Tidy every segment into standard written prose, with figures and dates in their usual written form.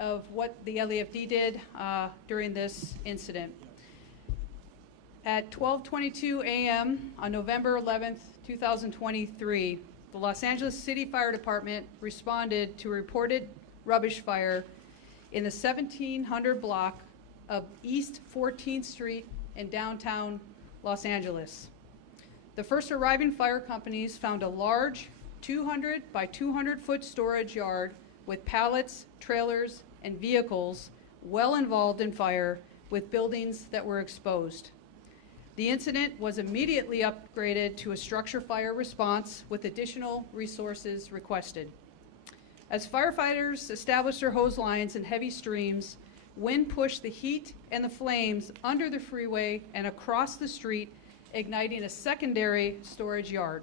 of what the LAFD did during this incident. At 12:22 a.m. on November 11th, 2023, the Los Angeles City Fire Department responded to a reported rubbish fire in the 1700 block of East 14th Street in downtown Los Angeles. The first arriving fire companies found a large 200 by 200 foot storage yard with pallets, trailers, and vehicles well involved in fire with buildings that were exposed. The incident was immediately upgraded to a structure fire response with additional resources requested. As firefighters established their hose lines in heavy streams, wind pushed the heat and the flames under the freeway and across the street, igniting a secondary storage yard.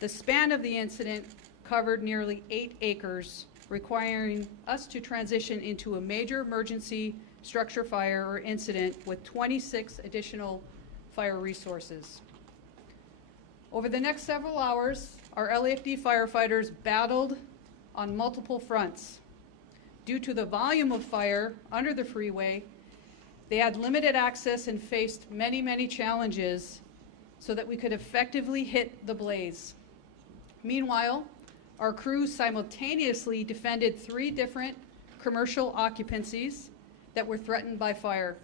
The span of the incident covered nearly 8 acres, requiring us to transition into a major emergency structure fire or incident with 26 additional fire resources. Over the next several hours, our LAFD firefighters battled on multiple fronts. Due to the volume of fire under the freeway, they had limited access and faced many, many challenges so that we could effectively hit the blaze. Meanwhile, our crews simultaneously defended 3 different commercial occupancies that were threatened by fire.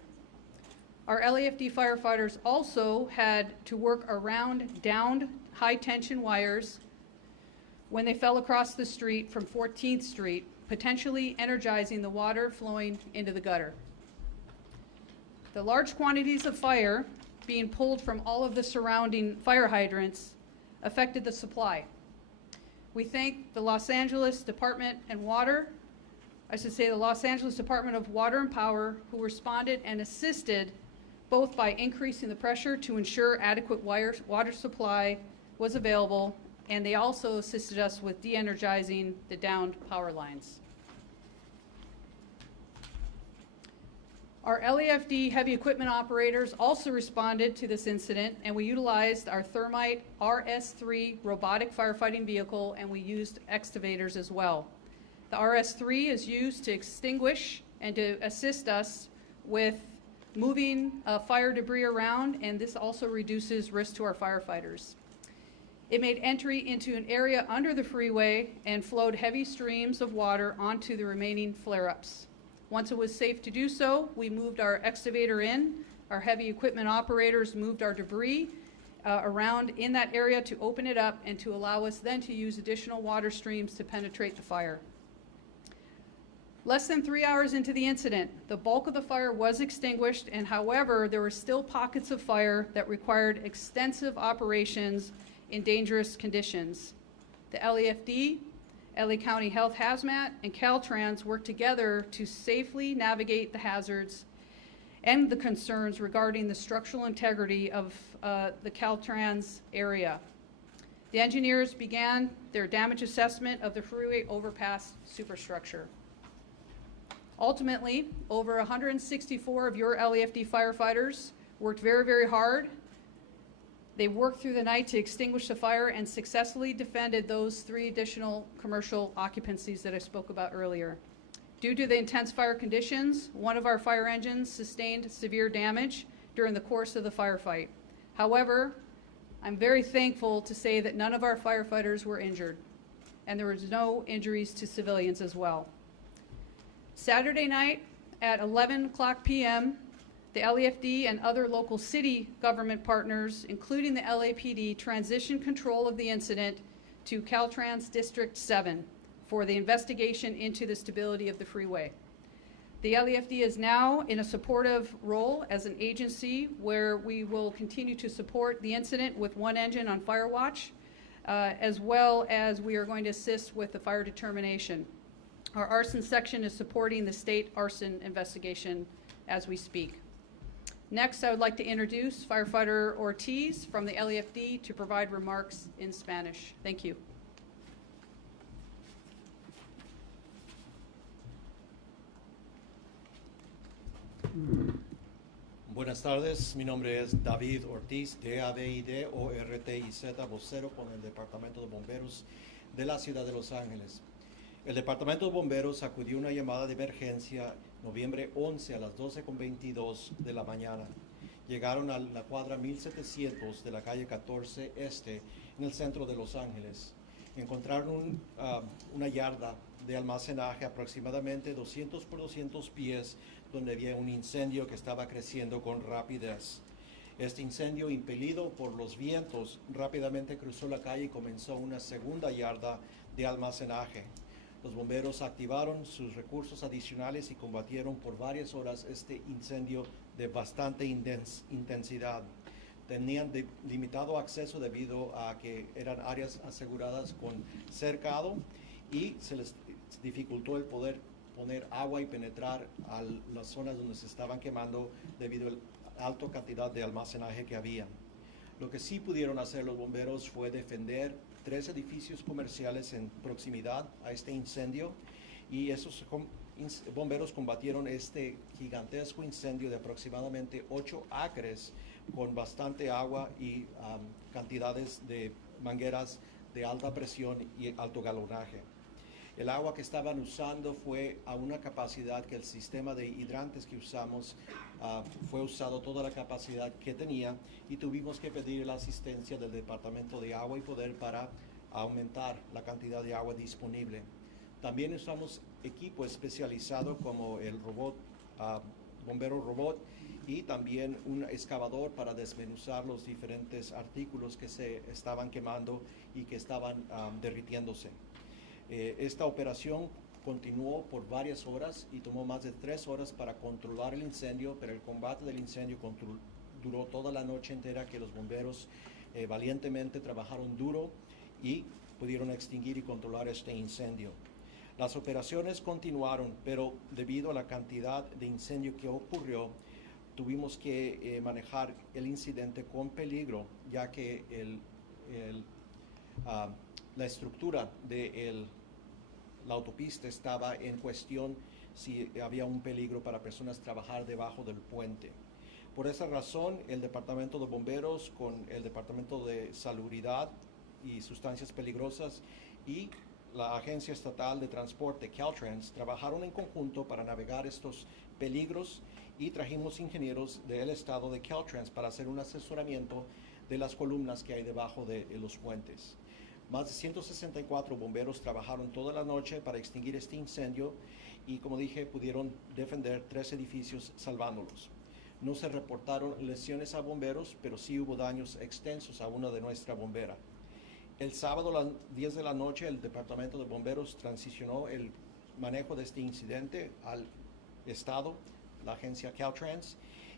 Our LAFD firefighters also had to work around downed high-tension wires when they fell across the street from 14th Street, potentially energizing the water flowing into the gutter. The large quantities of fire being pulled from all of the surrounding fire hydrants affected the supply. We thank the Los Angeles Department of Water and Power, who responded and assisted both by increasing the pressure to ensure adequate water supply was available, and they also assisted us with de-energizing the downed power lines. Our LAFD heavy equipment operators also responded to this incident, and we utilized our Thermite RS3 robotic firefighting vehicle, and we used excavators as well. The RS3 is used to extinguish and to assist us with moving fire debris around, and this also reduces risk to our firefighters. It made entry into an area under the freeway and flowed heavy streams of water onto the remaining flare-ups. Once it was safe to do so, we moved our excavator in. Our heavy equipment operators moved our debris around in that area to open it up and to allow us then to use additional water streams to penetrate the fire. Less than 3 hours into the incident, the bulk of the fire was extinguished, and however, there were still pockets of fire that required extensive operations in dangerous conditions. The LAFD, LA County Health Hazmat, and Caltrans worked together to safely navigate the hazards and the concerns regarding the structural integrity of the Caltrans area. The engineers began their damage assessment of the freeway overpass superstructure. Ultimately, over 164 of your LAFD firefighters worked very, very hard. They worked through the night to extinguish the fire and successfully defended those 3 additional commercial occupancies that I spoke about earlier. Due to the intense fire conditions, one of our fire engines sustained severe damage during the course of the firefight. However, I'm very thankful to say that none of our firefighters were injured, and there was no injuries to civilians as well. Saturday night at 11 o'clock p.m., the LAFD and other local city government partners, including the LAPD, transitioned control of the incident to Caltrans District 7 for the investigation into the stability of the freeway. The LAFD is now in a supportive role as an agency where we will continue to support the incident with 1 engine on fire watch, as well as we are going to assist with the fire determination. Our arson section is supporting the state arson investigation as we speak. Next, I would like to introduce Firefighter Ortiz from the LAFD to provide remarks in Spanish. Thank you. Buenas tardes, mi nombre es David Ortiz, DAVID ORTIZ, vocero con el Departamento de Bomberos de la Ciudad de Los Ángeles. El Departamento de Bomberos acudió a una llamada de emergencia noviembre 11 a las 12:22 de la mañana. Llegaron a la cuadra 1700 de la calle 14 Este en el centro de Los Ángeles. Encontraron una yarda de almacenaje aproximadamente 200 por 200 pies donde había un incendio que estaba creciendo con rapidez. Este incendio, impelido por los vientos, rápidamente cruzó la calle y comenzó una segunda yarda de almacenaje. Los bomberos activaron sus recursos adicionales y combatieron por varias horas este incendio de bastante intensidad. Tenían limitado acceso debido a que eran áreas aseguradas con cercado y se les dificultó el poder poner agua y penetrar a las zonas donde se estaban quemando debido a la alta cantidad de almacenaje que había. Lo que sí pudieron hacer los bomberos fue defender 3 edificios comerciales en proximidad a este incendio y esos bomberos combatieron este gigantesco incendio de aproximadamente 8 acres con bastante agua y cantidades de mangueras de alta presión y alto galonaje. El agua que estaban usando fue a una capacidad que el sistema de hidrantes que usamos fue usado toda la capacidad que tenía y tuvimos que pedir la asistencia del Departamento de Agua y Poder para aumentar la cantidad de agua disponible. También usamos equipo especializado como el robot, bombero robot, y también un excavador para desmenuzar los diferentes artículos que se estaban quemando y que estaban derritiéndose. Esta operación continuó por varias horas y tomó más de 3 horas para controlar el incendio, pero el combate del incendio duró toda la noche entera, que los bomberos valientemente trabajaron duro y pudieron extinguir y controlar este incendio. Las operaciones continuaron, pero debido a la cantidad de incendio que ocurrió, tuvimos que manejar el incidente con peligro, ya que la estructura de la autopista estaba en cuestión si había un peligro para personas trabajar debajo del puente. Por esa razón, el Departamento de Bomberos con el Departamento de Salubridad y Sustancias Peligrosas y la Agencia Estatal de Transporte, Caltrans, trabajaron en conjunto para navegar estos peligros y trajimos ingenieros del estado de Caltrans para hacer un asesoramiento de las columnas que hay debajo de los puentes. Más de 164 bomberos trabajaron toda la noche para extinguir este incendio y, como dije, pudieron defender 3 edificios salvándolos. No se reportaron lesiones a bomberos, pero sí hubo daños extensos a una de nuestra bombera. El sábado a las 10 de la noche, el Departamento de Bomberos transicionó el manejo de este incidente al Estado, la agencia Caltrans,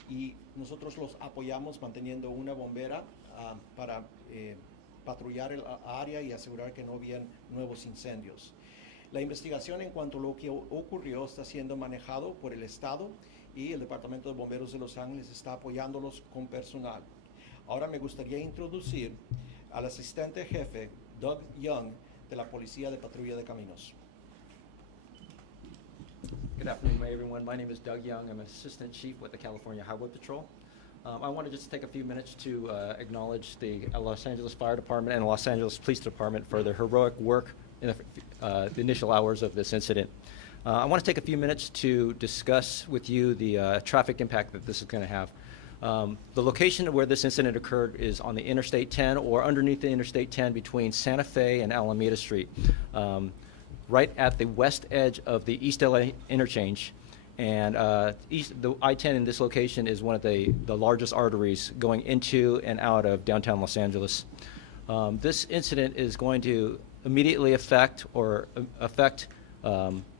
y nosotros los apoyamos manteniendo una bombera para patrullar el área y asegurar que no habían nuevos incendios. La investigación en cuanto a lo que ocurrió está siendo manejado por el Estado y el Departamento de Bomberos de Los Ángeles está apoyándolos con personal. Ahora me gustaría introducir al asistente jefe Doug Young de la Policía de Patrulla de Caminos. Good afternoon, everyone. My name is Doug Young. I'm an Assistant Chief with the California Highway Patrol. I want to just take a few minutes to acknowledge the Los Angeles Fire Department and Los Angeles Police Department for their heroic work in the initial hours of this incident. I want to take a few minutes to discuss with you the traffic impact that this is going to have. The location where this incident occurred is on the Interstate 10 or underneath the Interstate 10 between Santa Fe and Alameda Street, right at the west edge of the East LA interchange. And the I-10 in this location is one of the largest arteries going into and out of downtown Los Angeles. This incident is going to immediately affect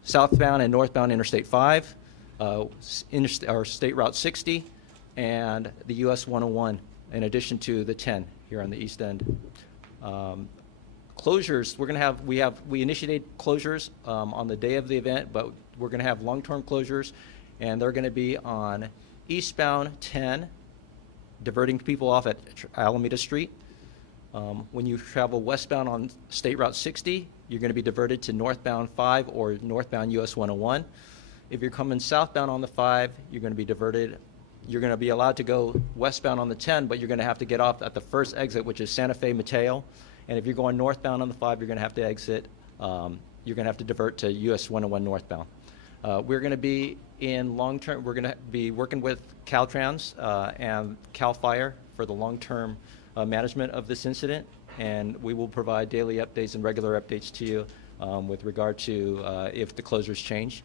southbound and northbound Interstate 5, or State Route 60, and the US 101, in addition to the 10 here on the east end. Closures, we initiated closures on the day of the event, but we're going to have long-term closures, and they're going to be on eastbound 10, diverting people off at Alameda Street. When you travel westbound on State Route 60, you're going to be diverted to northbound 5 or northbound US 101. If you're coming southbound on the 5, you're going to be diverted. You're going to be allowed to go westbound on the 10, but you're going to have to get off at the first exit, which is Santa Fe Mateo. And if you're going northbound on the 5, you're going to have to exit you're going to have to divert to US 101 northbound. We're going to be in long-term, we're going to be working with Caltrans and CAL FIRE for the long-term management of this incident, and we will provide daily updates and regular updates to you with regard to if the closures change.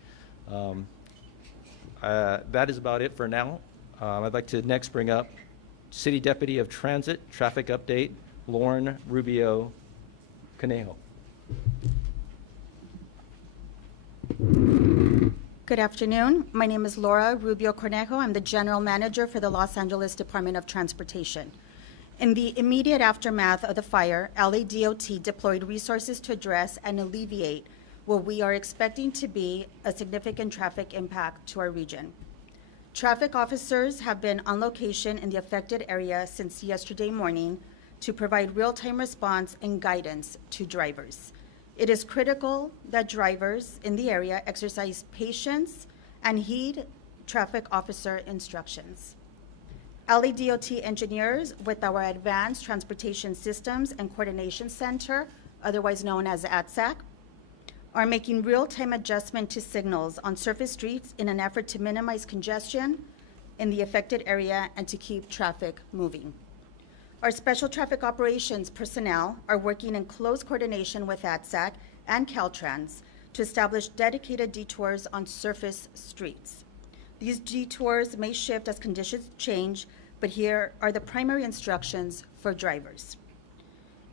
That is about it for now. I'd like to next bring up City Deputy of Transit Traffic Update, Lauren Rubio Conejo. Good afternoon. My name is Laura Rubio Cornejo. I'm the General Manager for the Los Angeles Department of Transportation. In the immediate aftermath of the fire, LADOT deployed resources to address and alleviate what we are expecting to be a significant traffic impact to our region. Traffic officers have been on location in the affected area since yesterday morning to provide real-time response and guidance to drivers. It is critical that drivers in the area exercise patience and heed traffic officer instructions. LADOT engineers with our Advanced Transportation Systems and Coordination Center, otherwise known as ATSAC, are making real-time adjustment to signals on surface streets in an effort to minimize congestion in the affected area and to keep traffic moving. Our Special Traffic Operations personnel are working in close coordination with ATSAC and Caltrans to establish dedicated detours on surface streets. These detours may shift as conditions change, but here are the primary instructions for drivers.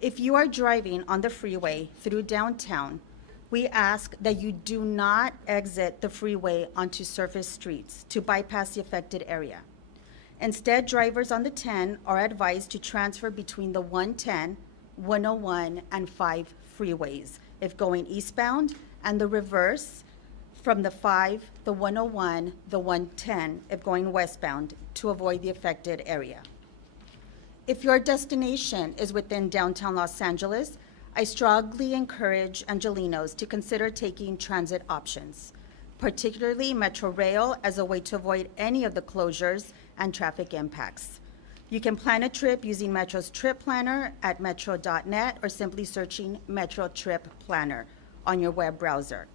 If you are driving on the freeway through downtown, we ask that you do not exit the freeway onto surface streets to bypass the affected area. Instead, drivers on the 10 are advised to transfer between the 110, 101, and 5 freeways if going eastbound, and the reverse from the 5, the 101, the 110 if going westbound to avoid the affected area. If your destination is within downtown Los Angeles, I strongly encourage Angelinos to consider taking transit options, particularly Metro Rail as a way to avoid any of the closures and traffic impacts. You can plan a trip using Metro's Trip Planner at metro.net or simply searching Metro Trip Planner on your web browser.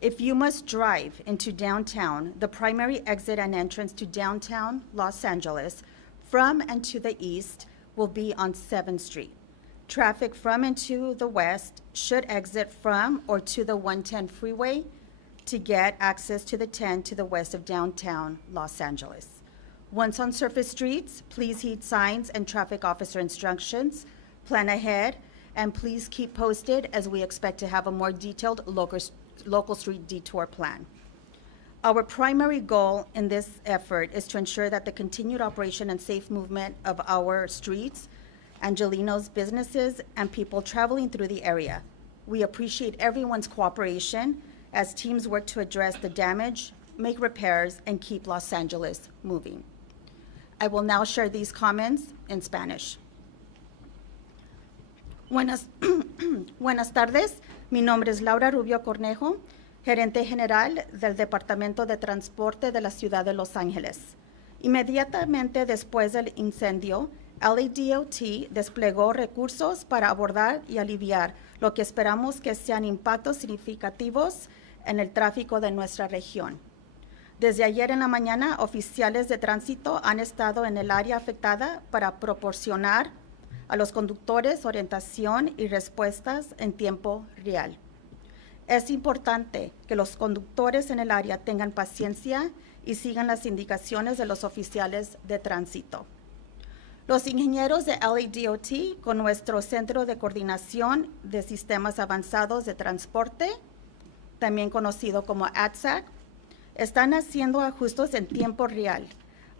If you must drive into downtown, the primary exit and entrance to downtown Los Angeles from and to the east will be on 7th Street. Traffic from and to the west should exit from or to the 110 freeway to get access to the 10 to the west of downtown Los Angeles. Once on surface streets, please heed signs and traffic officer instructions, plan ahead, and please keep posted as we expect to have a more detailed local street detour plan. Our primary goal in this effort is to ensure that the continued operation and safe movement of our streets, Angelinos businesses, and people traveling through the area. We appreciate everyone's cooperation as teams work to address the damage, make repairs, and keep Los Angeles moving. I will now share these comments in Spanish. Buenas tardes, mi nombre es Laura Rubio Cornejo, gerente general del Departamento de Transporte de la Ciudad de Los Ángeles. Inmediatamente después del incendio, LADOT desplegó recursos para abordar y aliviar lo que esperamos que sean impactos significativos en el tráfico de nuestra región. Desde ayer en la mañana, oficiales de tránsito han estado en el área afectada para proporcionar a los conductores orientación y respuestas en tiempo real. Es importante que los conductores en el área tengan paciencia y sigan las indicaciones de los oficiales de tránsito. Los ingenieros de LADOT, con nuestro Centro de Coordinación de Sistemas Avanzados de Transporte, también conocido como ATSAC, están haciendo ajustes en tiempo real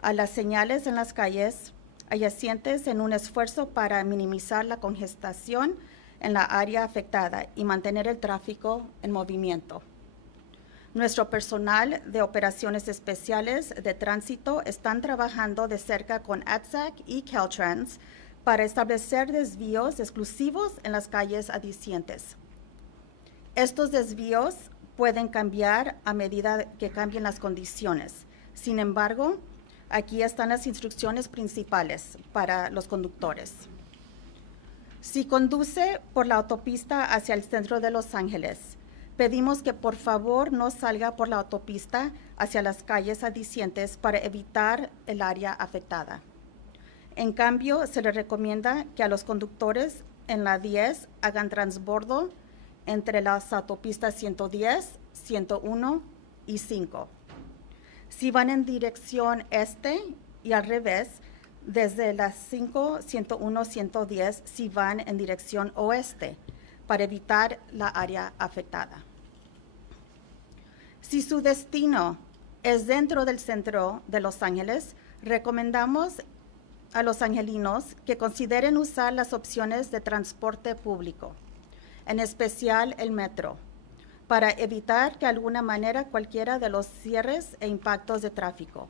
a las señales en las calles adyacentes en un esfuerzo para minimizar la congestación en la área afectada y mantener el tráfico en movimiento. Nuestro personal de operaciones especiales de tránsito están trabajando de cerca con ATSAC y Caltrans para establecer desvíos exclusivos en las calles adyacentes. Estos desvíos pueden cambiar a medida que cambien las condiciones. Sin embargo, aquí están las instrucciones principales para los conductores. Si conduce por la autopista hacia el centro de Los Ángeles, pedimos que por favor no salga por la autopista hacia las calles adyacentes para evitar el área afectada. En cambio, se le recomienda que a los conductores en la 10 hagan transbordo entre las autopistas 110, 101 y 5. Si van en dirección este y al revés, desde las 5, 101, 110, si van en dirección oeste, para evitar la área afectada. Si su destino es dentro del centro de Los Ángeles, recomendamos a los angelinos que consideren usar las opciones de transporte público, en especial el metro, para evitar de alguna manera cualquiera de los cierres e impactos de tráfico.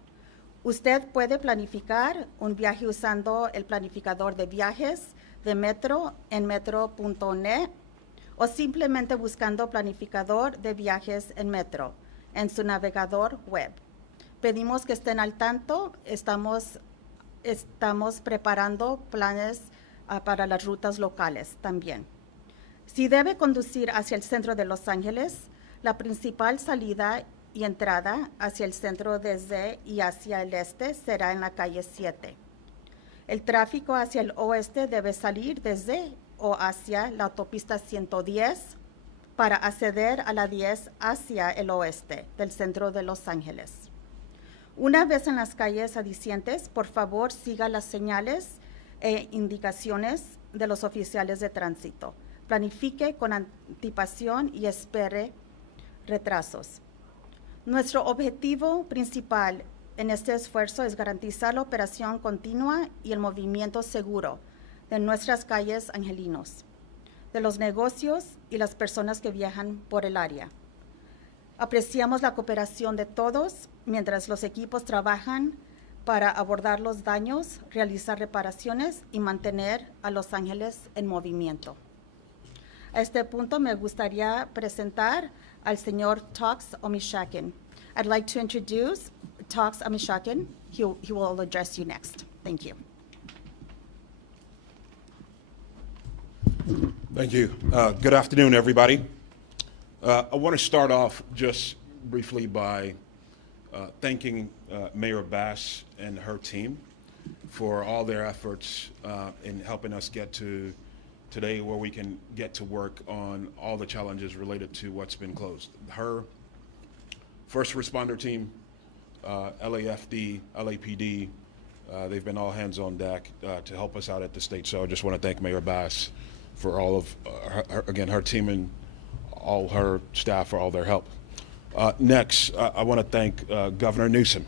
Usted puede planificar un viaje usando el planificador de viajes de Metro en metro.net o simplemente buscando planificador de viajes en Metro en su navegador web. Pedimos que estén al tanto, estamos preparando planes para las rutas locales también. Si debe conducir hacia el centro de Los Ángeles, la principal salida y entrada hacia el centro desde y hacia el este será en la calle 7. El tráfico hacia el oeste debe salir desde o hacia la autopista 110 para acceder a la 10 hacia el oeste del centro de Los Ángeles. Una vez en las calles adyacentes, por favor siga las señales e indicaciones de los oficiales de tránsito. Planifique con anticipación y espere retrasos. Nuestro objetivo principal en este esfuerzo es garantizar la operación continua y el movimiento seguro de nuestras calles angelinos, de los negocios y las personas que viajan por el área. Apreciamos la cooperación de todos mientras los equipos trabajan para abordar los daños, realizar reparaciones y mantener a Los Ángeles en movimiento. A este punto me gustaría presentar al señor Tox Omishakin. I'd like to introduce Tox Omishakin. He will address you next. Thank you. Thank you. Good afternoon, everybody. I want to start off just briefly by thanking Mayor Bass and her team for all their efforts in helping us get to today where we can get to work on all the challenges related to what's been closed. Her first responder team, LAFD, LAPD, they've been all hands on deck to help us out at the state. So I just want to thank Mayor Bass for all of, her team and all her staff for all their help. Next, I want to thank Governor Newsom,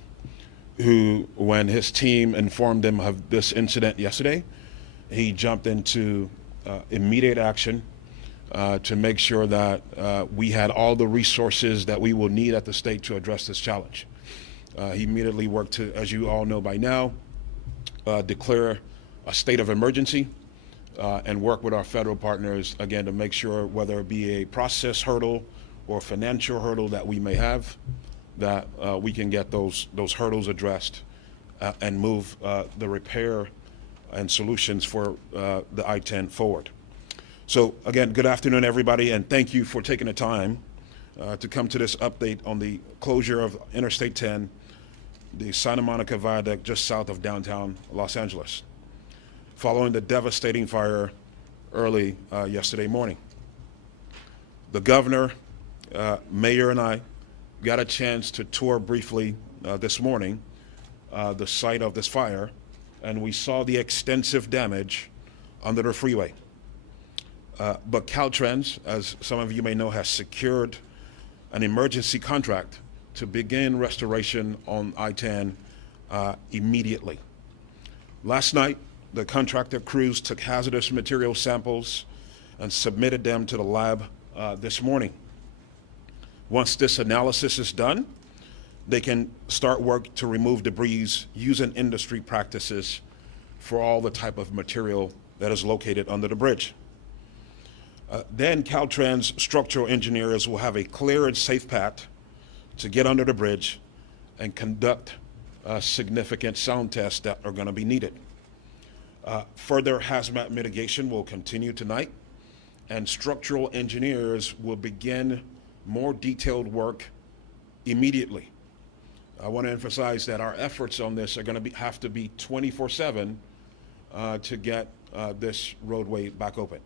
who, when his team informed him of this incident yesterday, he jumped into immediate action to make sure that we had all the resources that we will need at the state to address this challenge. He immediately worked to, as you all know by now, declare a state of emergency and work with our federal partners, again, to make sure whether it be a process hurdle or financial hurdle that we may have, that we can get those hurdles addressed and move the repair and solutions for the I-10 forward. So again, good afternoon, everybody, and thank you for taking the time to come to this update on the closure of Interstate 10, the Santa Monica Viaduct just south of downtown Los Angeles, following the devastating fire early yesterday morning. The governor, mayor, and I got a chance to tour briefly this morning the site of this fire, and we saw the extensive damage under the freeway. But Caltrans, as some of you may know, has secured an emergency contract to begin restoration on I-10 immediately. Last night, the contractor crews took hazardous material samples and submitted them to the lab this morning. Once this analysis is done, they can start work to remove debris using industry practices for all the type of material that is located under the bridge. Then Caltrans structural engineers will have a clear and safe path to get under the bridge and conduct significant sound tests that are going to be needed. Further hazmat mitigation will continue tonight, and structural engineers will begin more detailed work immediately. I want to emphasize that our efforts on this are going to have to be 24/7 to get this roadway back open.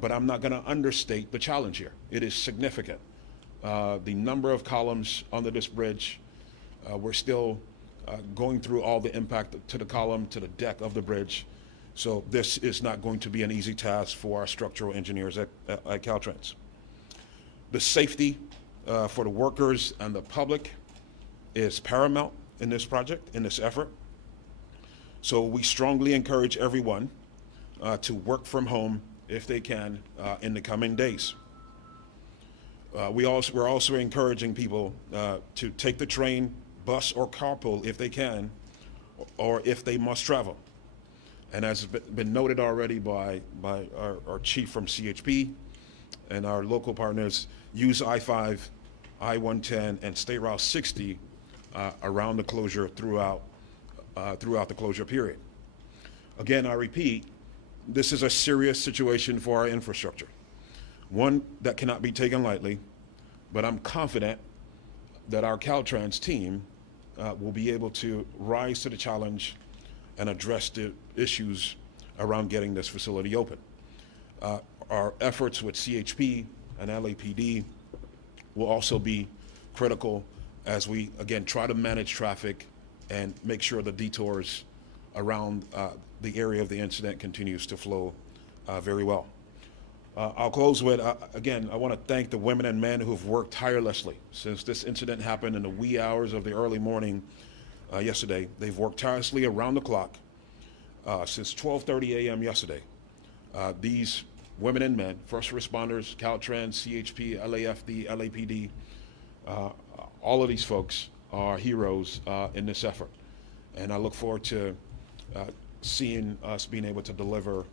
But I'm not going to understate the challenge here. It is significant. The number of columns under this bridge, we're still going through all the impact to the column, to the deck of the bridge. So this is not going to be an easy task for our structural engineers at Caltrans. The safety for the workers and the public is paramount in this project, in this effort. So we strongly encourage everyone to work from home if they can in the coming days. We're also encouraging people to take the train, bus, or carpool if they can, or if they must travel. And as has been noted already by our chief from CHP and our local partners, use I-5, I-110, and State Route 60 around the closure throughout the closure period. Again, I repeat, this is a serious situation for our infrastructure, one that cannot be taken lightly, but I'm confident that our Caltrans team will be able to rise to the challenge and address the issues around getting this facility open. Our efforts with CHP and LAPD will also be critical as we, again, try to manage traffic and make sure the detours around the area of the incident continues to flow very well. I'll close with, again, I want to thank the women and men who've worked tirelessly since this incident happened in the wee hours of the early morning yesterday. They've worked tirelessly around the clock since 12:30 a.m. yesterday. These women and men, first responders, Caltrans, CHP, LAFD, LAPD, all of these folks are heroes in this effort. And I look forward to seeing us being able to deliver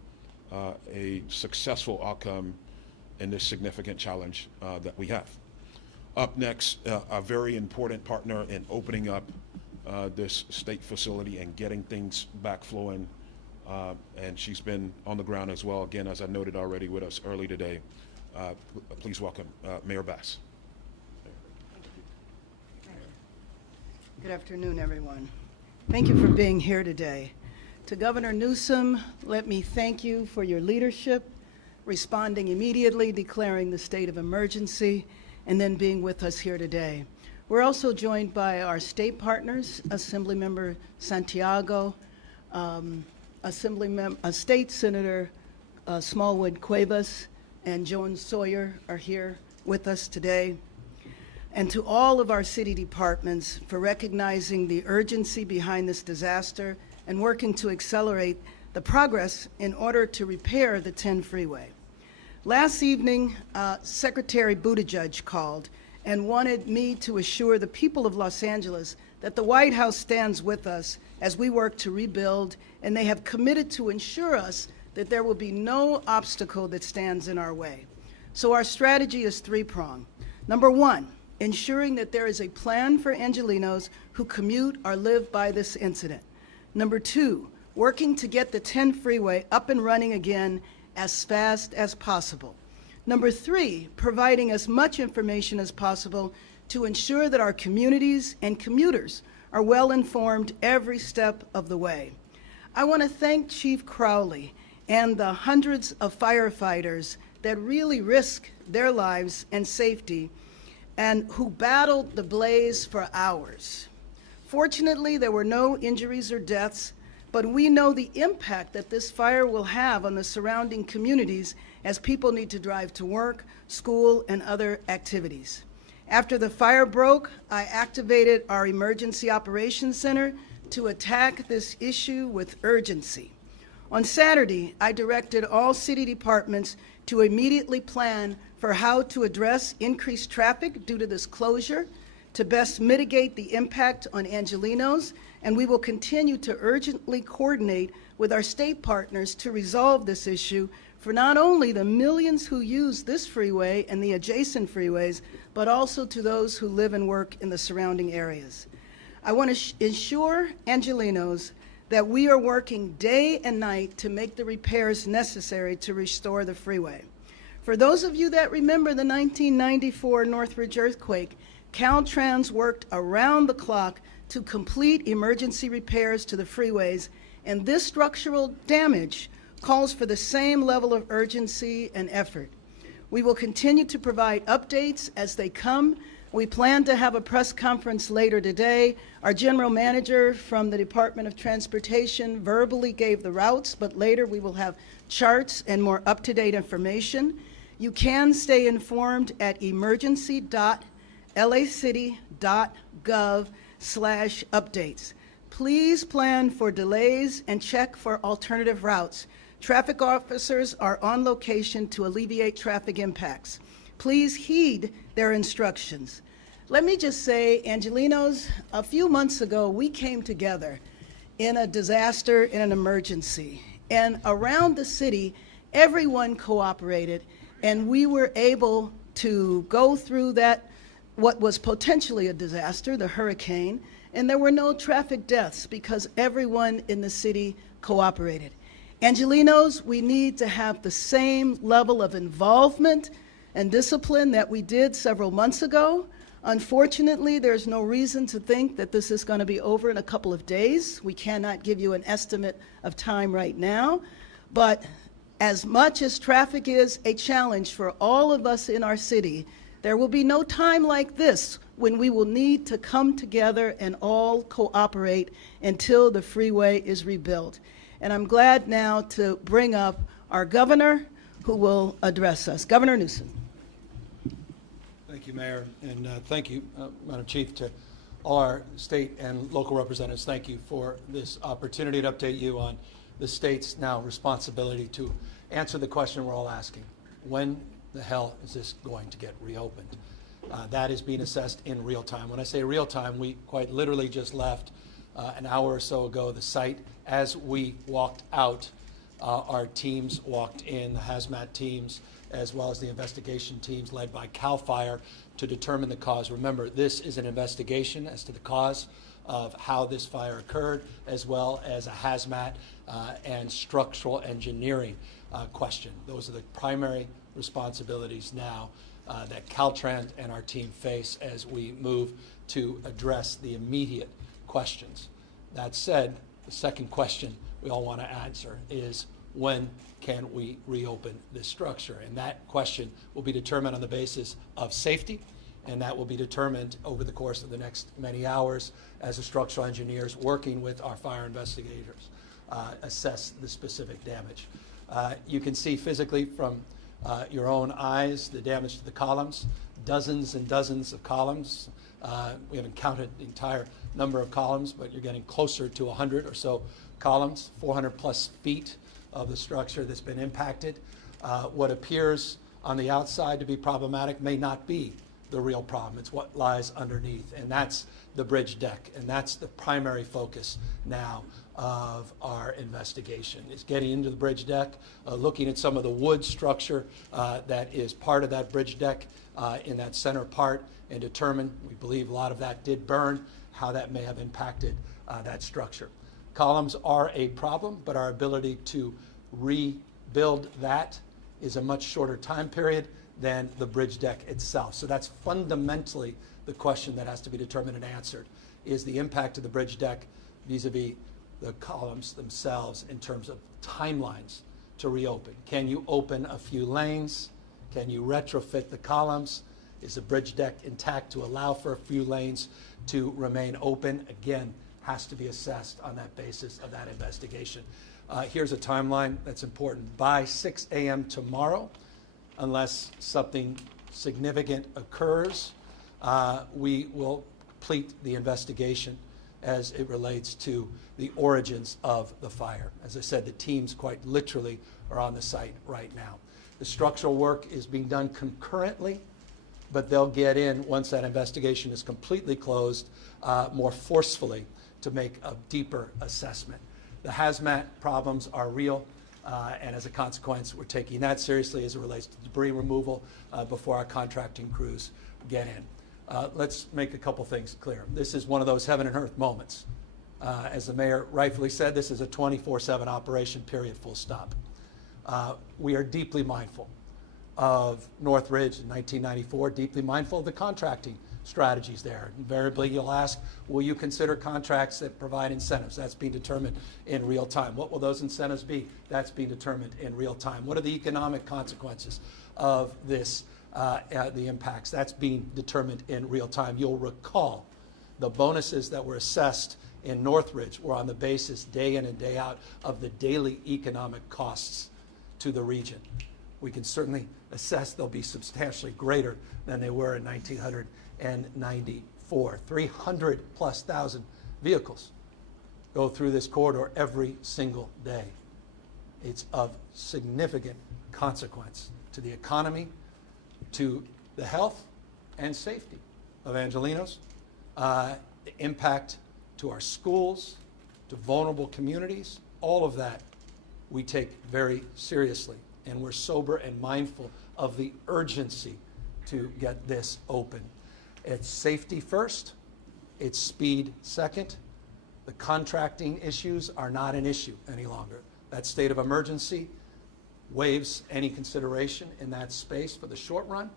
a successful outcome in this significant challenge that we have. Up next, a very important partner in opening up this state facility and getting things back flowing. And she's been on the ground as well, again, as I noted already with us early today. Please welcome Mayor Bass. Good afternoon, everyone. Thank you for being here today. To Governor Newsom, let me thank you for your leadership, responding immediately, declaring the state of emergency, and then being with us here today. We're also joined by our state partners, Assemblymember Santiago, State Senator Smallwood Cuevas, and Joan Sawyer are here with us today. And to all of our city departments for recognizing the urgency behind this disaster and working to accelerate the progress in order to repair the 10 freeway. Last evening, Secretary Buttigieg called and wanted me to assure the people of Los Angeles that the White House stands with us as we work to rebuild, and they have committed to ensure us that there will be no obstacle that stands in our way. So our strategy is three-pronged. Number one, ensuring that there is a plan for Angelenos who commute or live by this incident. Number two, working to get the 10 freeway up and running again as fast as possible. Number three, providing as much information as possible to ensure that our communities and commuters are well informed every step of the way. I want to thank Chief Crowley and the hundreds of firefighters that really risk their lives and safety and who battled the blaze for hours. Fortunately, there were no injuries or deaths, but we know the impact that this fire will have on the surrounding communities as people need to drive to work, school, and other activities. After the fire broke, I activated our Emergency Operations Center to attack this issue with urgency. On Saturday, I directed all city departments to immediately plan for how to address increased traffic due to this closure, to best mitigate the impact on Angelenos, and we will continue to urgently coordinate with our state partners to resolve this issue for not only the millions who use this freeway and the adjacent freeways, but also to those who live and work in the surrounding areas. I want to ensure Angelenos that we are working day and night to make the repairs necessary to restore the freeway. For those of you that remember the 1994 Northridge earthquake, Caltrans worked around the clock to complete emergency repairs to the freeways, and this structural damage calls for the same level of urgency and effort. We will continue to provide updates as they come. We plan to have a press conference later today. Our general manager from the Department of Transportation verbally gave the routes, but later we will have charts and more up-to-date information. You can stay informed at emergency.lacity.gov/updates. Please plan for delays and check for alternative routes. Traffic officers are on location to alleviate traffic impacts. Please heed their instructions. Let me just say, Angelenos, a few months ago, we came together in a disaster, in an emergency. And around the city, everyone cooperated, and we were able to go through that, what was potentially a disaster, the hurricane, and there were no traffic deaths because everyone in the city cooperated. Angelenos, we need to have the same level of involvement and discipline that we did several months ago. Unfortunately, there's no reason to think that this is going to be over in a couple of days. We cannot give you an estimate of time right now, but as much as traffic is a challenge for all of us in our city, there will be no time like this when we will need to come together and all cooperate until the freeway is rebuilt. And I'm glad now to bring up our governor, who will address us. Governor Newsom. Thank you, Mayor, and thank you, Madam Chief, to all our state and local representatives. Thank you for this opportunity to update you on the state's now responsibility to answer the question we're all asking. When the hell is this going to get reopened? That is being assessed in real time. When I say real time, we quite literally just left an hour or so ago the site. As we walked out, our teams walked in, the hazmat teams, as well as the investigation teams led by CAL FIRE to determine the cause. Remember, this is an investigation as to the cause of how this fire occurred, as well as a hazmat and structural engineering question. Those are the primary responsibilities now that Caltrans and our team face as we move to address the immediate questions. That said, the second question we all want to answer is, when can we reopen this structure? And that question will be determined on the basis of safety, and that will be determined over the course of the next many hours as the structural engineers working with our fire investigators assess the specific damage. You can see physically from your own eyes the damage to the columns, dozens and dozens of columns. We haven't counted the entire number of columns, but you're getting closer to 100 or so columns, 400 plus feet of the structure that's been impacted. What appears on the outside to be problematic may not be the real problem. It's what lies underneath, and that's the bridge deck, and that's the primary focus now of our investigation, is getting into the bridge deck, looking at some of the wood structure that is part of that bridge deck in that center part, and determine, we believe a lot of that did burn, how that may have impacted that structure. Columns are a problem, but our ability to rebuild that is a much shorter time period than the bridge deck itself. So that's fundamentally the question that has to be determined and answered, is the impact of the bridge deck vis-a-vis the columns themselves in terms of timelines to reopen. Can you open a few lanes? Can you retrofit the columns? Is the bridge deck intact to allow for a few lanes to remain open? Again, has to be assessed on that basis of that investigation. Here's a timeline that's important. By 6 a.m. tomorrow, unless something significant occurs, we will complete the investigation as it relates to the origins of the fire. As I said, the teams quite literally are on the site right now. The structural work is being done concurrently, but they'll get in once that investigation is completely closed more forcefully to make a deeper assessment. The hazmat problems are real, and as a consequence, we're taking that seriously as it relates to debris removal before our contracting crews get in. Let's make a couple things clear. This is one of those heaven and earth moments. As the mayor rightfully said, this is a 24/7 operation, period, full stop. We are deeply mindful of Northridge in 1994, deeply mindful of the contracting strategies there. Invariably, you'll ask, will you consider contracts that provide incentives? That's being determined in real time. What will those incentives be? That's being determined in real time. What are the economic consequences of this, the impacts? That's being determined in real time. You'll recall the bonuses that were assessed in Northridge were on the basis day in and day out of the daily economic costs to the region. We can certainly assess they'll be substantially greater than they were in 1994. 300,000+ vehicles go through this corridor every single day. It's of significant consequence to the economy, to the health and safety of Angelenos, the impact to our schools, to vulnerable communities. All of that we take very seriously, and we're sober and mindful of the urgency to get this open. It's safety first, it's speed second. The contracting issues are not an issue any longer. That state of emergency waives any consideration in that space for the short run.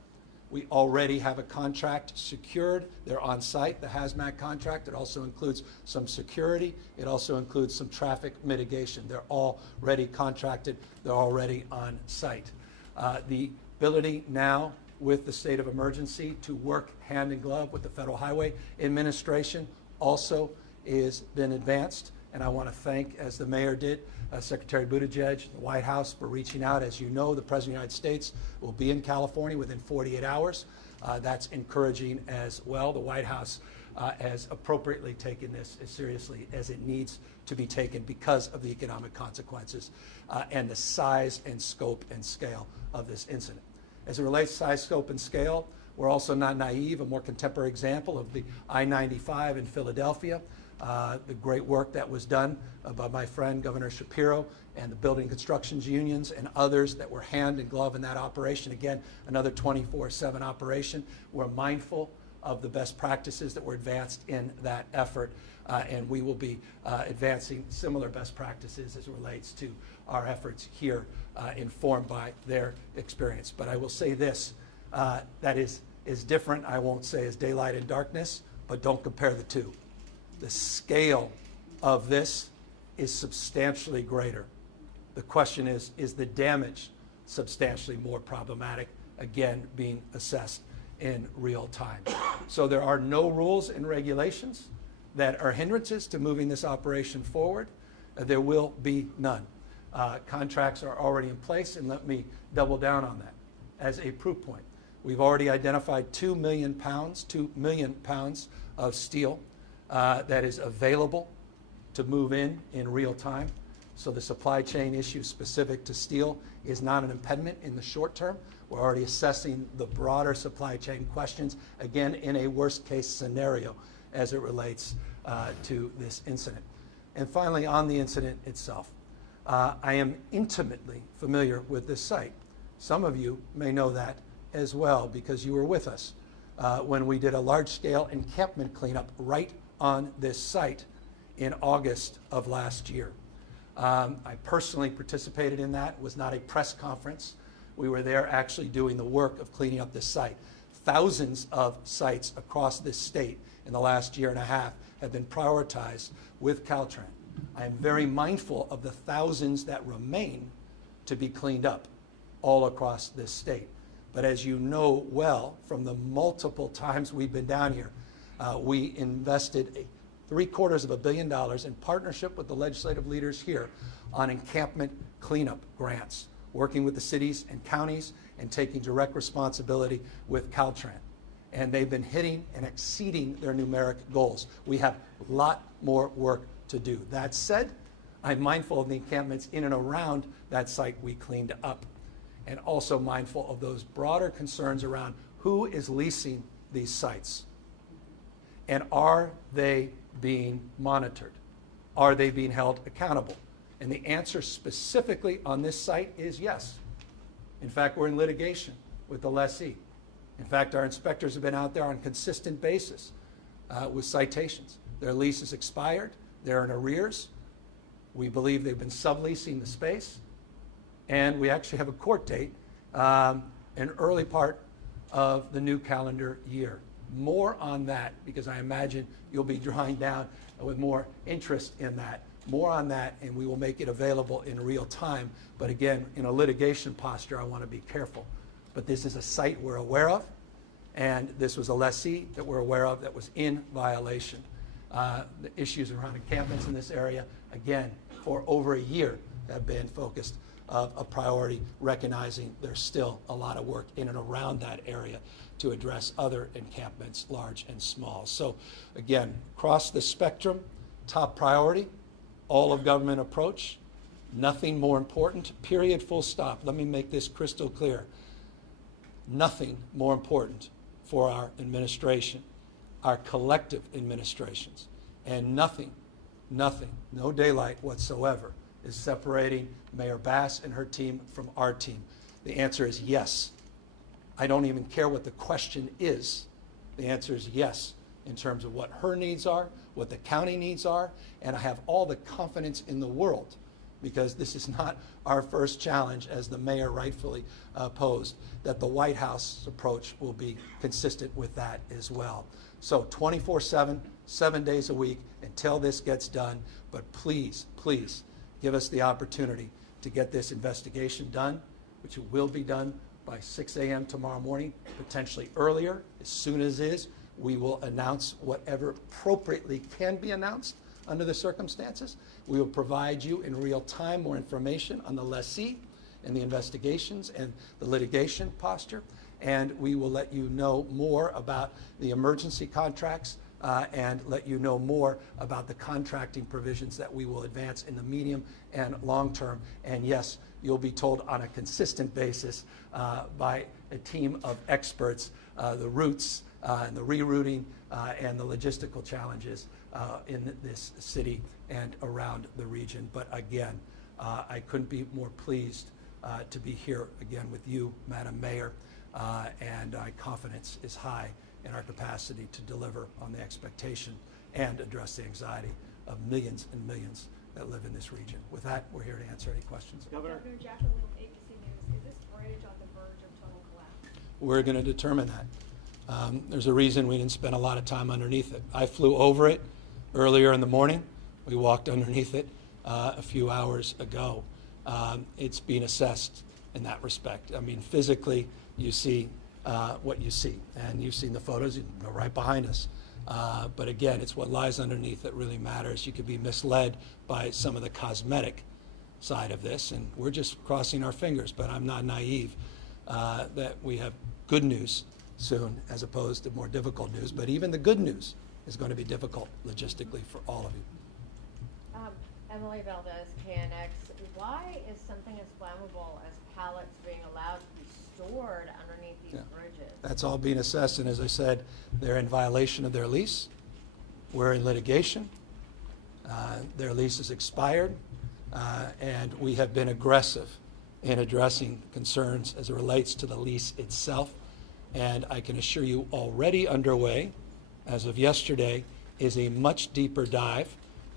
We already have a contract secured. They're on site, the hazmat contract. It also includes some security. It also includes some traffic mitigation. They're already contracted. They're already on site. The ability now with the state of emergency to work hand in glove with the Federal Highway Administration also has been advanced. And I want to thank, as the mayor did, Secretary Buttigieg, the White House, for reaching out. As you know, the President of the United States will be in California within 48 hours. That's encouraging as well. The White House has appropriately taken this as seriously as it needs to be taken because of the economic consequences and the size and scope and scale of this incident. As it relates to size, scope, and scale, we're also not naive. A more contemporary example of the I-95 in Philadelphia, the great work that was done by my friend Governor Shapiro and the building constructions unions and others that were hand in glove in that operation. Again, another 24/7 operation. We're mindful of the best practices that were advanced in that effort, and we will be advancing similar best practices as it relates to our efforts here, informed by their experience. But I will say this, that is different, I won't say as daylight and darkness, but don't compare the two. The scale of this is substantially greater. The question is the damage substantially more problematic, again, being assessed in real time. So there are no rules and regulations that are hindrances to moving this operation forward. There will be none. Contracts are already in place, and let me double down on that as a proof point. We've already identified 2 million pounds of steel that is available to move in real time. So the supply chain issue specific to steel is not an impediment in the short term. We're already assessing the broader supply chain questions, again, in a worst case scenario as it relates to this incident. And finally, on the incident itself, I am intimately familiar with this site. Some of you may know that as well because you were with us when we did a large-scale encampment cleanup right on this site in August of last year. I personally participated in that. It was not a press conference. We were there actually doing the work of cleaning up this site. Thousands of sites across this state in the last year and a half have been prioritized with Caltrans. I am very mindful of the thousands that remain to be cleaned up all across this state. But as you know well from the multiple times we've been down here, we invested $750 million in partnership with the legislative leaders here on encampment cleanup grants, working with the cities and counties and taking direct responsibility with Caltrans. And they've been hitting and exceeding their numeric goals. We have a lot more work to do. That said, I'm mindful of the encampments in and around that site we cleaned up, and also mindful of those broader concerns around who is leasing these sites. And are they being monitored? Are they being held accountable? And the answer specifically on this site is yes. In fact, we're in litigation with the lessee. In fact, our inspectors have been out there on a consistent basis with citations. Their lease is expired. They're in arrears. We believe they've been subleasing the space. And we actually have a court date in early part of the new calendar year. More on that, because I imagine you'll be drawing down with more interest in that. More on that, and we will make it available in real time. But again, in a litigation posture, I want to be careful. But this is a site we're aware of, and this was a lessee that we're aware of that was in violation. The issues around encampments in this area, again, for over a year have been focused of a priority, recognizing there's still a lot of work in and around that area to address other encampments, large and small. So again, across the spectrum, top priority, all of government approach, nothing more important, period, full stop. Let me make this crystal clear. Nothing more important for our administration, our collective administrations, and nothing, no daylight whatsoever is separating Mayor Bass and her team from our team. The answer is yes. I don't even care what the question is. The answer is yes, in terms of what her needs are, what the county needs are, and I have all the confidence in the world, because this is not our first challenge, as the mayor rightfully posed, that the White House approach will be consistent with that as well. So 24/7, 7 days a week until this gets done, but please, please give us the opportunity to get this investigation done, which will be done by 6 a.m. tomorrow morning, potentially earlier. As soon as is, we will announce whatever appropriately can be announced under the circumstances. We will provide you in real time more information on the lessee and the investigations and the litigation posture, and we will let you know more about the emergency contracts and let you know more about the contracting provisions that we will advance in the medium and long term. And yes, you'll be told on a consistent basis by a team of experts the routes and the rerouting and the logistical challenges in this city and around the region. But again, I couldn't be more pleased to be here again with you, Madam Mayor, and my confidence is high in our capacity to deliver on the expectation and address the anxiety of millions and millions that live in this region. With that, we're here to answer any questions. Governor Jacqueline, ABC News. Is this bridge on the verge of total collapse? We're going to determine that. There's a reason we didn't spend a lot of time underneath it. I flew over it earlier in the morning. We walked underneath it a few hours ago. It's being assessed in that respect. I mean, physically, you see what you see, and you've seen the photos right behind us. But again, it's what lies underneath that really matters. You could be misled by some of the cosmetic side of this, and we're just crossing our fingers, but I'm not naive that we have good news soon as opposed to more difficult news. But even the good news is going to be difficult logistically for all of you. Emily Valdez, KNX. Why is something as flammable as pallets being allowed to be stored underneath these bridges? That's all being assessed, and as I said, they're in violation of their lease. We're in litigation. Their lease is expired, and we have been aggressive in addressing concerns as it relates to the lease itself. And I can assure you, already underway, as of yesterday, is a much deeper dive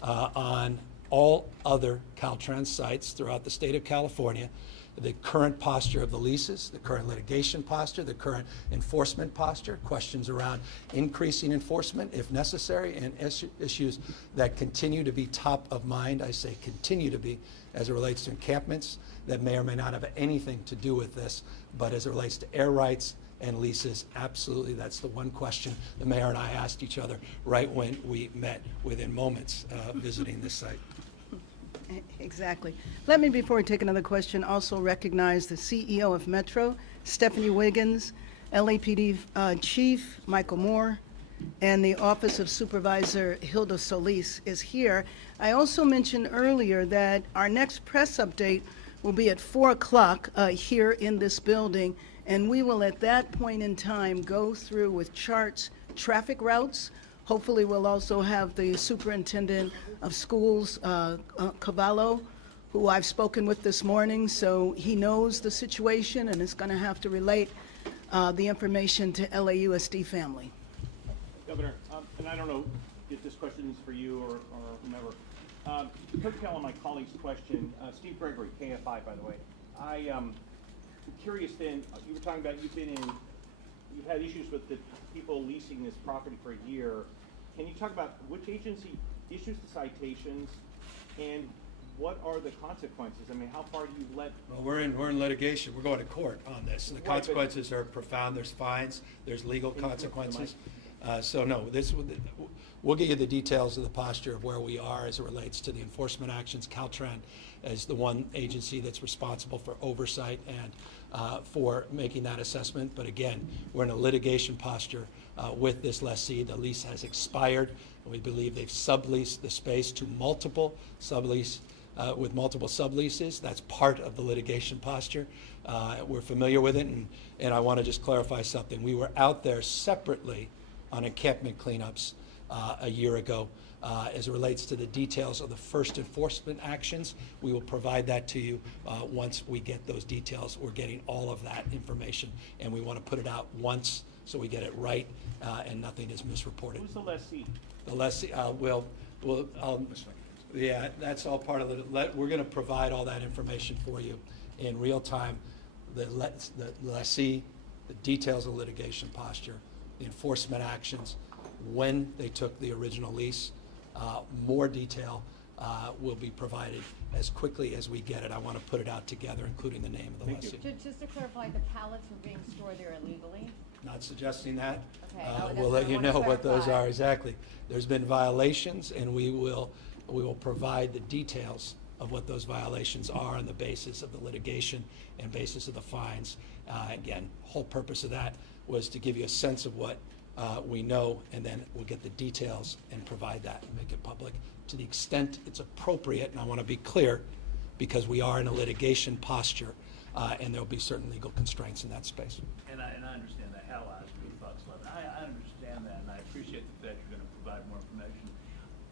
on all other Caltrans sites throughout the state of California, the current posture of the leases, the current litigation posture, the current enforcement posture, questions around increasing enforcement if necessary, and issues that continue to be top of mind. I say continue to be, as it relates to encampments that may or may not have anything to do with this, but as it relates to air rights and leases, absolutely, that's the one question the mayor and I asked each other right when we met within moments visiting this site. Exactly. Let me, before we take another question, also recognize the CEO of Metro, Stephanie Wiggins, LAPD Chief Michael Moore, and the Office of Supervisor Hilda Solis is here. I also mentioned earlier that our next press update will be at 4 o'clock here in this building, and we will at that point in time go through with charts traffic routes. Hopefully we'll also have the superintendent of schools, Cavallo, who I've spoken with this morning, so he knows the situation and is going to have to relate the information to LAUSD family. Governor, and I don't know if this question is for you or whomever. Coattail on my colleague's question, Steve Gregory, KFI, by the way. I'm curious then, you were talking about you've had issues with the people leasing this property for a year. Can you talk about which agency issues the citations and what are the consequences? I mean, how far do you let? Well, we're in litigation. We're going to court on this. The Right, but- consequences are profound. There's fines. There's legal consequences. So no, we'll get you the details of the posture of where we are as it relates to the enforcement actions. Caltrans is the one agency that's responsible for oversight and for making that assessment. But again, we're in a litigation posture with this lessee. The lease has expired. And we believe they've subleased the space to multiple sublease. With multiple subleases. That's part of the litigation posture. We're familiar with it, and I want to just clarify something. We were out there separately on encampment cleanups a year ago. As it relates to the details of the first enforcement actions, we will provide that to you once we get those details. We're getting all of that information, and we want to put it out once so we get it right and nothing is misreported. Who's the lessee? The lessee, yeah, that's all part of it. We're going to provide all that information for you in real time. The lessee, the details of litigation posture, the enforcement actions, when they took the original lease. More detail will be provided as quickly as we get it. I want to put it out together, including the name of the lessee. Just to clarify, the pallets were being stored there illegally? Not suggesting that. Okay, that's We'll what let I you wanna know what those clarify. are exactly. There's been violations, and we will provide the details of what those violations are on the basis of the litigation and basis of the fines. Again, whole purpose of that was to give you a sense of what we know, and then we'll get the details and provide that and make it public to the extent it's appropriate. And I want to be clear, because we are in a litigation posture, and there'll be certain legal constraints in that space. And I understand the hell out of Street Fox 11. I understand that, and I appreciate the fact you're going to provide more information.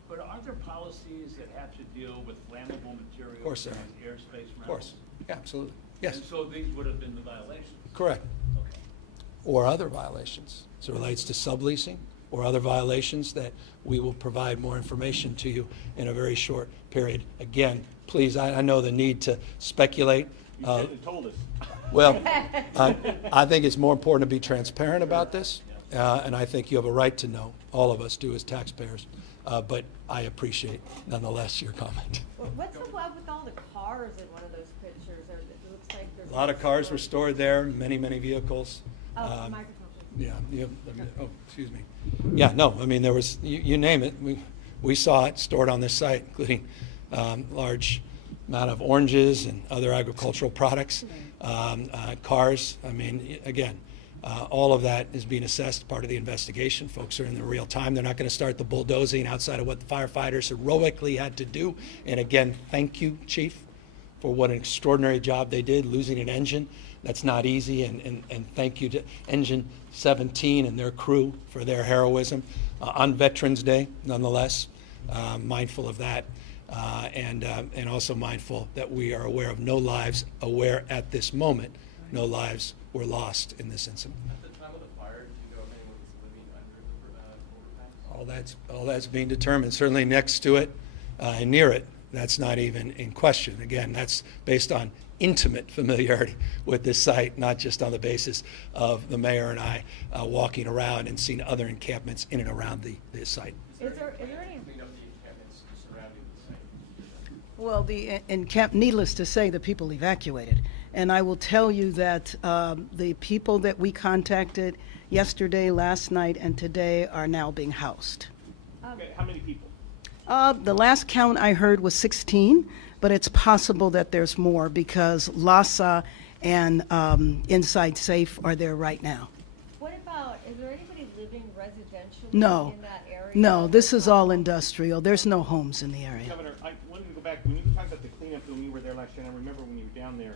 But are there policies that have to deal with flammable materials? Of course there and airspace rentals? Of course. Yeah, absolutely. Yes, And so these would have been the violations? correct. Okay. Or other violations, as it relates to subleasing, or other violations that we will provide more information to you in a very short period. Again, please, I know the need to speculate. You shouldn't have told us. Well, I think it's more important to be transparent about this, and I think you have a right to know. All of us do as taxpayers. But I appreciate, nonetheless, your comment. What's the web with all the cars in one of those pictures? Or it looks like there's A lot of cars were stored there, many vehicles. Oh, Um, microphone. Yeah, oh, excuse me. Yeah, no, I mean, there was, you name it, we saw it stored on this site, including large amount of oranges and other agricultural products, cars. I mean, again, all of that is being assessed, part of the investigation. Folks are in the real time. They're not going to start the bulldozing outside of what the firefighters heroically had to do. And again, thank you, Chief, for what an extraordinary job they did, losing an engine. That's not easy, and thank you to Engine 17 and their crew for their heroism on Veterans Day, nonetheless. Mindful of that, and also mindful that we are aware of no lives, aware at this moment, no lives were lost in this incident. At the time of the fire, did you know if anyone was living under the overpass? All that's being determined, certainly next to it and near it. That's not even in question. Again, that's based on intimate familiarity with this site, not just on the basis of the mayor and I walking around and seeing other encampments in and around the site. Is there any? Clean up the encampments surrounding the site. Well, needless to say, the people evacuated. And I will tell you that the people that we contacted yesterday, last night, and today are now being housed. Okay, how many people? The last count I heard was 16, but it's possible that there's more because LASA and Inside Safe are there right now. What about, is there anybody living residentially No. in that area? No, this is all industrial. There's no homes in the area. Governor, I wanted to go back, when you talked about the cleanup when you were there last year, and I remember when you were down there,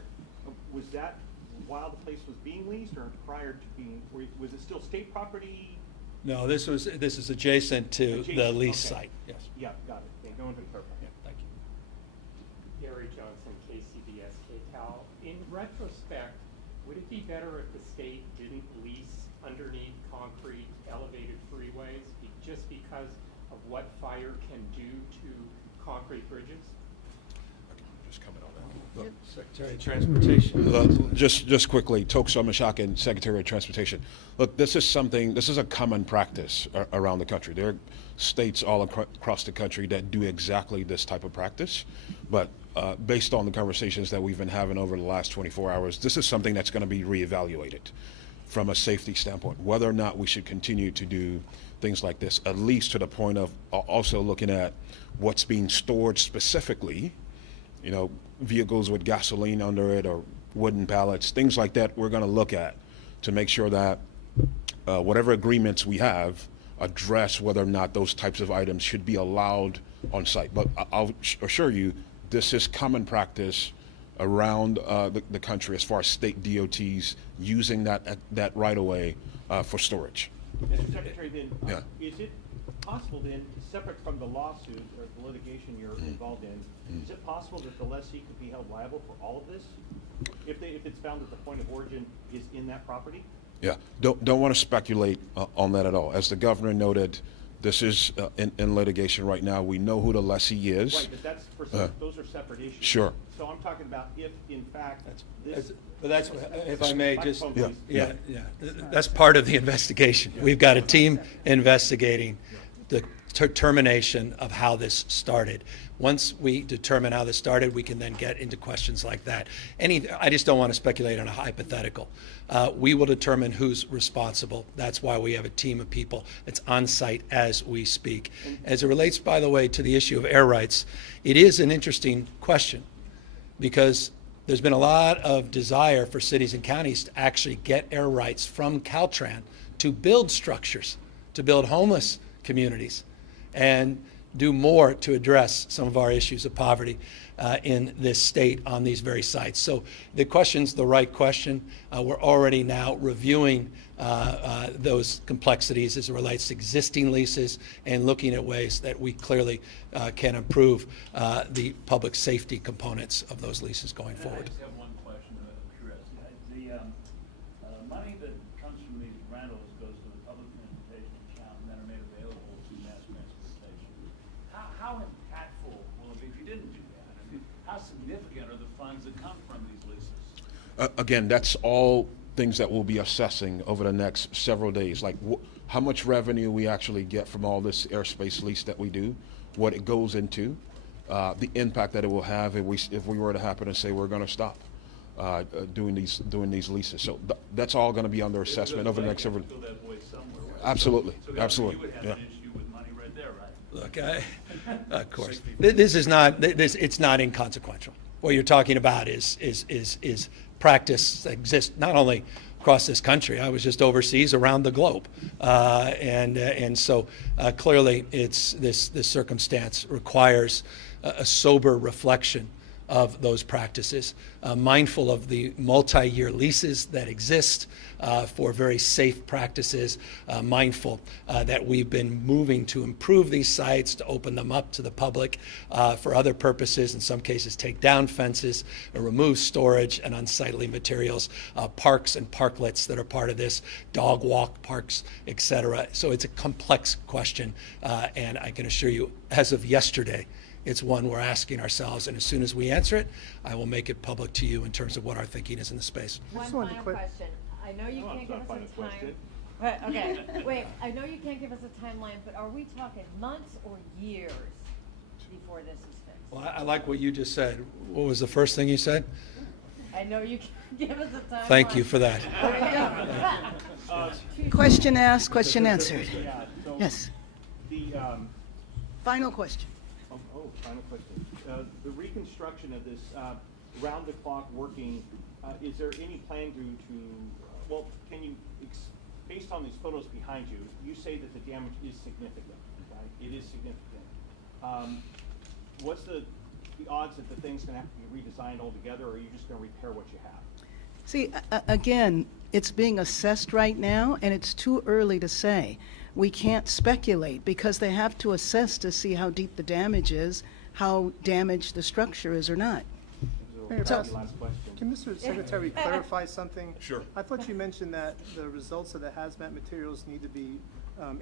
was that while the place was being leased or prior to being, was it still state property? No, this is adjacent to the Adjacent, lease okay. site. Yes. Yeah, got it. Yeah, go into clarify. Yeah, thank you. Gary Johnson, KCBS, KCAL. In retrospect, would it be better if the state didn't lease underneath concrete elevated freeways just because of what fire can do to concrete bridges? Just coming on that. Look, Secretary of Transportation. Just quickly, Tokso Mashakin, Secretary of Transportation. Look, this is a common practice around the country. There are states all across the country that do exactly this type of practice. But based on the conversations that we've been having over the last 24 hours, this is something that's going to be reevaluated from a safety standpoint, whether or not we should continue to do things like this, at least to the point of also looking at what's being stored specifically, you know, vehicles with gasoline under it or wooden pallets, things like that we're going to look at to make sure that whatever agreements we have address whether or not those types of items should be allowed on site. But I'll assure you, this is common practice around the country as far as state DOTs using that right of way for storage. Mr. Secretary, then, Yeah. is it possible then, separate from the lawsuit or the litigation you're involved in, is it possible that the lessee could be held liable for all of this? If it's found that the point of origin is in that property? Yeah, don't want to speculate on that at all. As the governor noted, this is in litigation right now. We know who the lessee is. Right, but those are separate issues. Sure. So I'm talking about if, in fact, this. But that's, if I may, just, Microphone, Yeah. please. yeah, that's part of the investigation. We've got a team investigating the determination of how this started. Once we determine how this started, we can then get into questions like that. I just don't want to speculate on a hypothetical. We will determine who's responsible. That's why we have a team of people that's on site as we speak. As it relates, by the way, to the issue of air rights, it is an interesting question because there's been a lot of desire for cities and counties to actually get air rights from Caltrans to build structures, to build homeless communities, and do more to address some of our issues of poverty in this state on these very sites. So the question's the right question. We're already now reviewing those complexities as it relates to existing leases and looking at ways that we clearly can improve the public safety components of those leases going I forward. just have one question of curiosity. The money that comes from these rentals goes to the public transportation account and then are made available to mass transportation. How impactful will it be if you didn't do that? I mean, how significant are the funds that come from these leases? Again, that's all things that we'll be assessing over the next several days, like how much revenue we actually get from all this airspace lease that we do, what it goes into, the impact that it will have if we were to happen to say we're going to stop doing these leases. So that's all going to be under assessment over the next several. Fill that void somewhere, right? Absolutely, So absolutely. you would have Yeah. an issue with money right there, right? Look, of course, this is not. It's not inconsequential. What you're talking about is practice that exists not only across this country. I was just overseas around the globe, and so clearly, this circumstance requires a sober reflection of those practices, mindful of the multi-year leases that exist for very safe practices, mindful that we've been moving to improve these sites, to open them up to the public for other purposes, in some cases take down fences, remove storage and unsightly materials, parks and parklets that are part of this, dog walk parks, et cetera. So it's a complex question, and I can assure you, as of yesterday, it's one we're asking ourselves, and as soon as we answer it, I will make it public to you in terms of what our thinking is in the space. One final question. I know you can't give us a time. Question. Okay, wait, I know you can't give us a timeline, but are we talking months or years before this is fixed? Well, I like what you just said. What was the first thing you said? I know you can't give us a timeline. Thank you for that. There you go. Question asked, question answered. Yeah, so Yes. the, Final question. final question. The reconstruction of this round-the-clock working, is there any plan well, can you, based on these photos behind you, you say that the damage is significant, right? It is significant. What's the odds that the thing's gonna have to be redesigned altogether, or are you just gonna repair what you have? See, again, it's being assessed right now, and it's too early to say. We can't speculate because they have to assess to see how deep the damage is, how damaged the structure is or not. Mayor So, Bass, last question. can Mr. Secretary clarify something? Sure. I thought you mentioned that the results of the hazmat materials need to be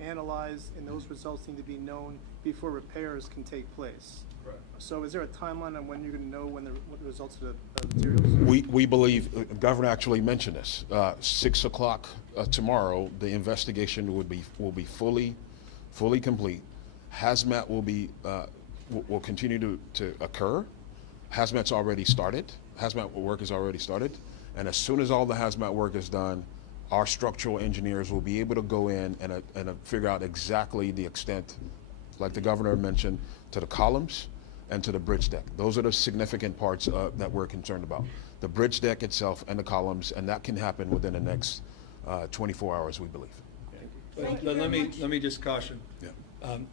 analyzed, and those results need to be known before repairs can take place. Correct. So is there a timeline on when you're going to know what the results of the materials? We believe, the governor actually mentioned this, 6 o'clock tomorrow, the investigation will be fully complete. Hazmat will continue to occur. Hazmat's already started. Hazmat work is already started. And as soon as all the hazmat work is done, our structural engineers will be able to go in and figure out exactly the extent, like the governor mentioned, to the columns and to the bridge deck. Those are the significant parts that we're concerned about. The bridge deck itself and the columns, and that can happen within the next 24 hours, we believe. But let me just caution. Yeah.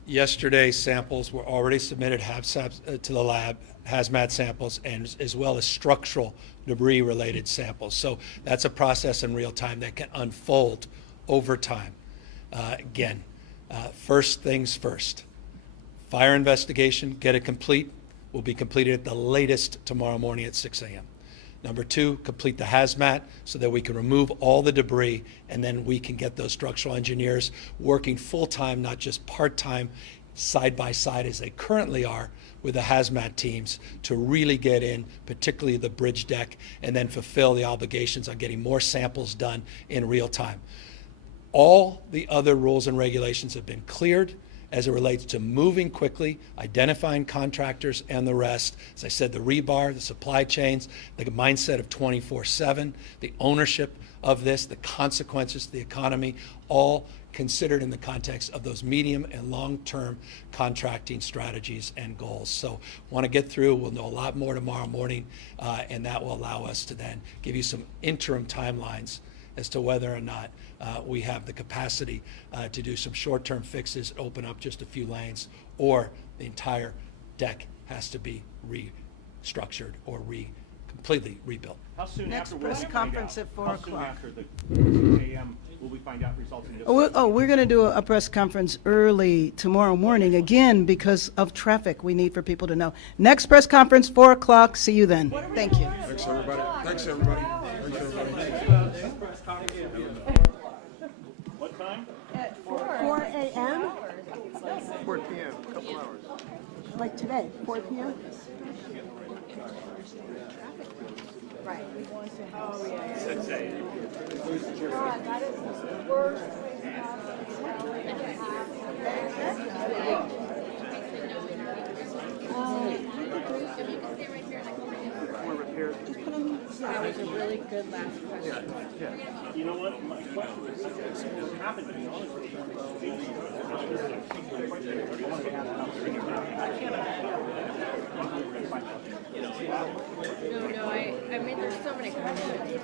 Yesterday, samples were already submitted to the lab, hazmat samples, and as well as structural debris-related samples. So that's a process in real time that can unfold over time. Again, first things first. Fire investigation, get it complete, will be completed at the latest tomorrow morning at 6 a.m. Number two, complete the hazmat so that we can remove all the debris, and then we can get those structural engineers working full-time, not just part-time, side by side as they currently are with the hazmat teams, to really get in, particularly the bridge deck, and then fulfill the obligations on getting more samples done in real time. All the other rules and regulations have been cleared as it relates to moving quickly, identifying contractors and the rest. As I said, the rebar, the supply chains, the mindset of 24/7, the ownership of this, the consequences to the economy, all considered in the context of those medium and long-term contracting strategies and goals. So want to get through. We'll know a lot more tomorrow morning, and that will allow us to then give you some interim timelines as to whether or not we have the capacity to do some short-term fixes, open up just a few lanes, or the entire deck has to be restructured or completely rebuilt. How soon Next after will we press find conference out? at 4 How soon o'clock. after the 6 a.m. will we find out results in this? We're going to do a press conference early tomorrow morning, again, because of traffic. We need for people to know. Next press conference, 4 o'clock. See you then. Thank you. Thanks, everybody. Thanks, everybody. What time? 4 a.m., 4 p.m., a couple hours. like today, 4 p.m.? Right. Oh, yeah. 6 a.m. God, that is the worst way to have That was a really good last question. You know what? My question is, what happened, to be honest with you? No, I mean, there's so many questions with this.